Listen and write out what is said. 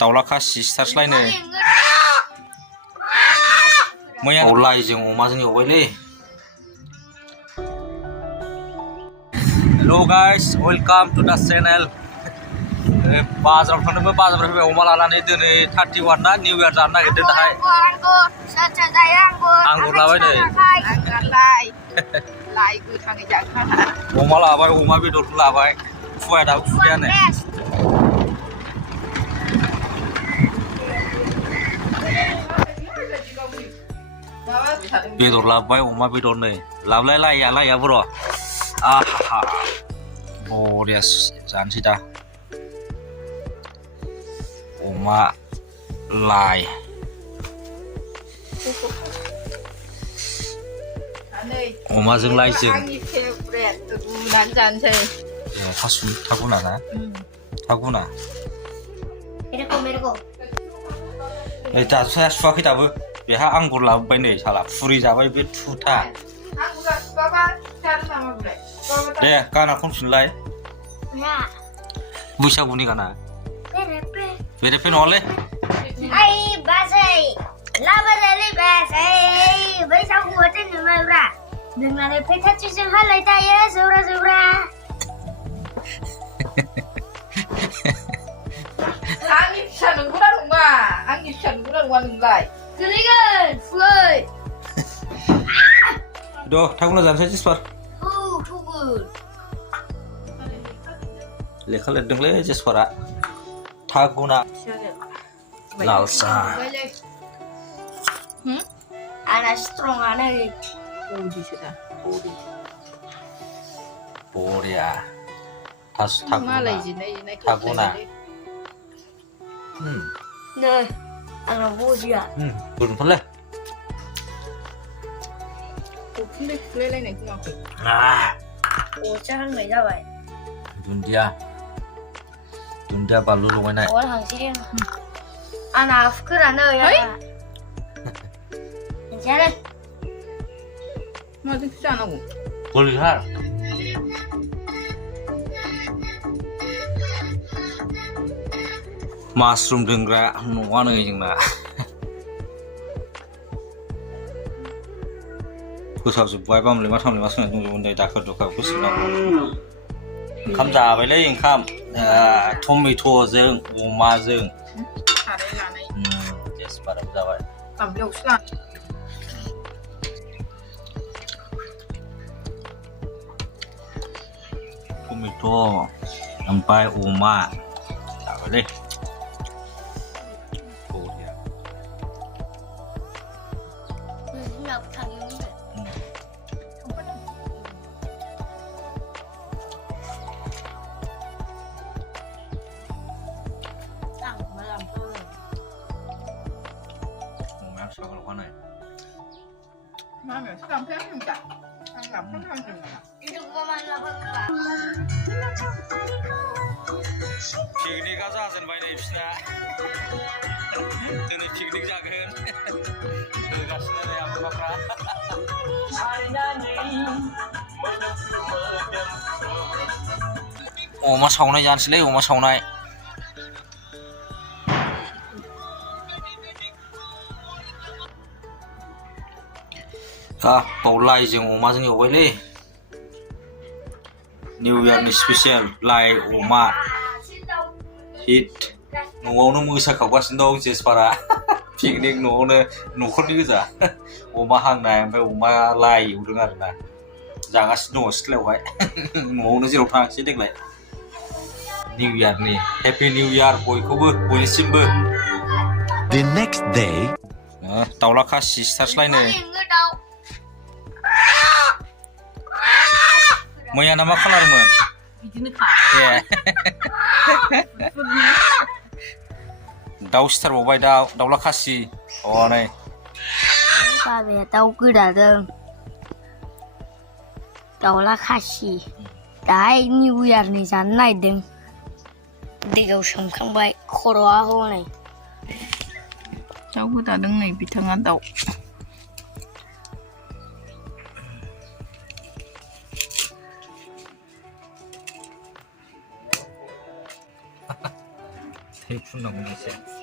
दाउला खासि सिथारस्लायनो मैया लाइजों अमाजों एवबायलै हेलो गाइस वेलकाम टू द चैनल बाजाराव थांदोंमोन बाजाराव फैबाय अमा लानानै दिनै 31 ना निउ इयार जानो नागिरदों दाहाय आंगुर लाबाय नै अमा लाबाय अमा बेदरखौ लाबाय फुवाया दाबो फुवायानो बेदर लाबाय अमा बेदर नै लाबलाय लाया बर' आहा बरिया जानोसै दा अमा लाय अमाजों लाइजों थागुना ना थागुना नै दासो सुवाखै दाबो बेहा आंगुर लाबोबाय नै साला फुरि जाबाय बे थुथा दे गाना खनफिनलाय बैसागुनि गाना बेरेफे नङालै ai ba sei la ba le ba sei bai sao của trên người mày ra đừng là phải thắt cho chân hết lấy tay á rồi ra anh đi sẵn đừng có đắt đúng mà anh đi sẵn cũng đừng quan đừng lại cứ đi cơ phơi do थागुना जानोसै जेसपार thu good लेखा लिरदोंलै जेसपारा थागुना लालसा ana strong ana बरिया थागुना nè ana bojia गुदुंफोरलै lên này không ủa chắc ăn mấy ra vậy दुन्दिया बानलु लगायनाय ủa thằng xem ana cứ là nơi á xem đây mà tôi chưa ăn đâu 골리할 마스룸 등가 너와는 정나 고사수 부활밤을 마삼을 마스는 동네 다크 도카 고스나고 ओंखाम जाबायलै ओंखाम टमेट'जों अमाजों जेसपाराबो जाबाय टमेट' ओमफ्राय अमा जाबायलै mà mẹ sẽ làm thế không chả ăn làm không ăn được पिकनिकआ जाजेनबाय नै बिसिना दिनै पिकनिक जागोन होगासिनो नै आमाफ्रा अमा सावनाय जानोसैलै अमा सावनाय बाव लाइजों अमाजों एवबायलै निउ इयारनि स्पेसियेल लाइ अमा हिट न'आवनो मोसाखावगासिनो दं जेसपारा पिकनिक न'आवनो न'खरनि गोजा अमा हांनाय ओमफ्राय अमा लाइ एवदों आरोना जागासिनो दङ सिथ्लायावहाय न'आवनो जेराव थाङाखिसै देग्लाय निउ इयारनि हेपि निउ इयार बयखौबो बयनिसिमबो The next day दाउला खासि सिथारस्लायनो मैया ना मा खालारमोन दाउ सिथारबावबाय दाउला खासि नै बाबाया दाउ गोदादों दाउला खासि दाहाय निउ इयारनि जानो नागिरदों दैयाव सोमखांबाय खर'आ हनै दाउ गोदादों नै बिथाङा दाउ फुननांगौ एसे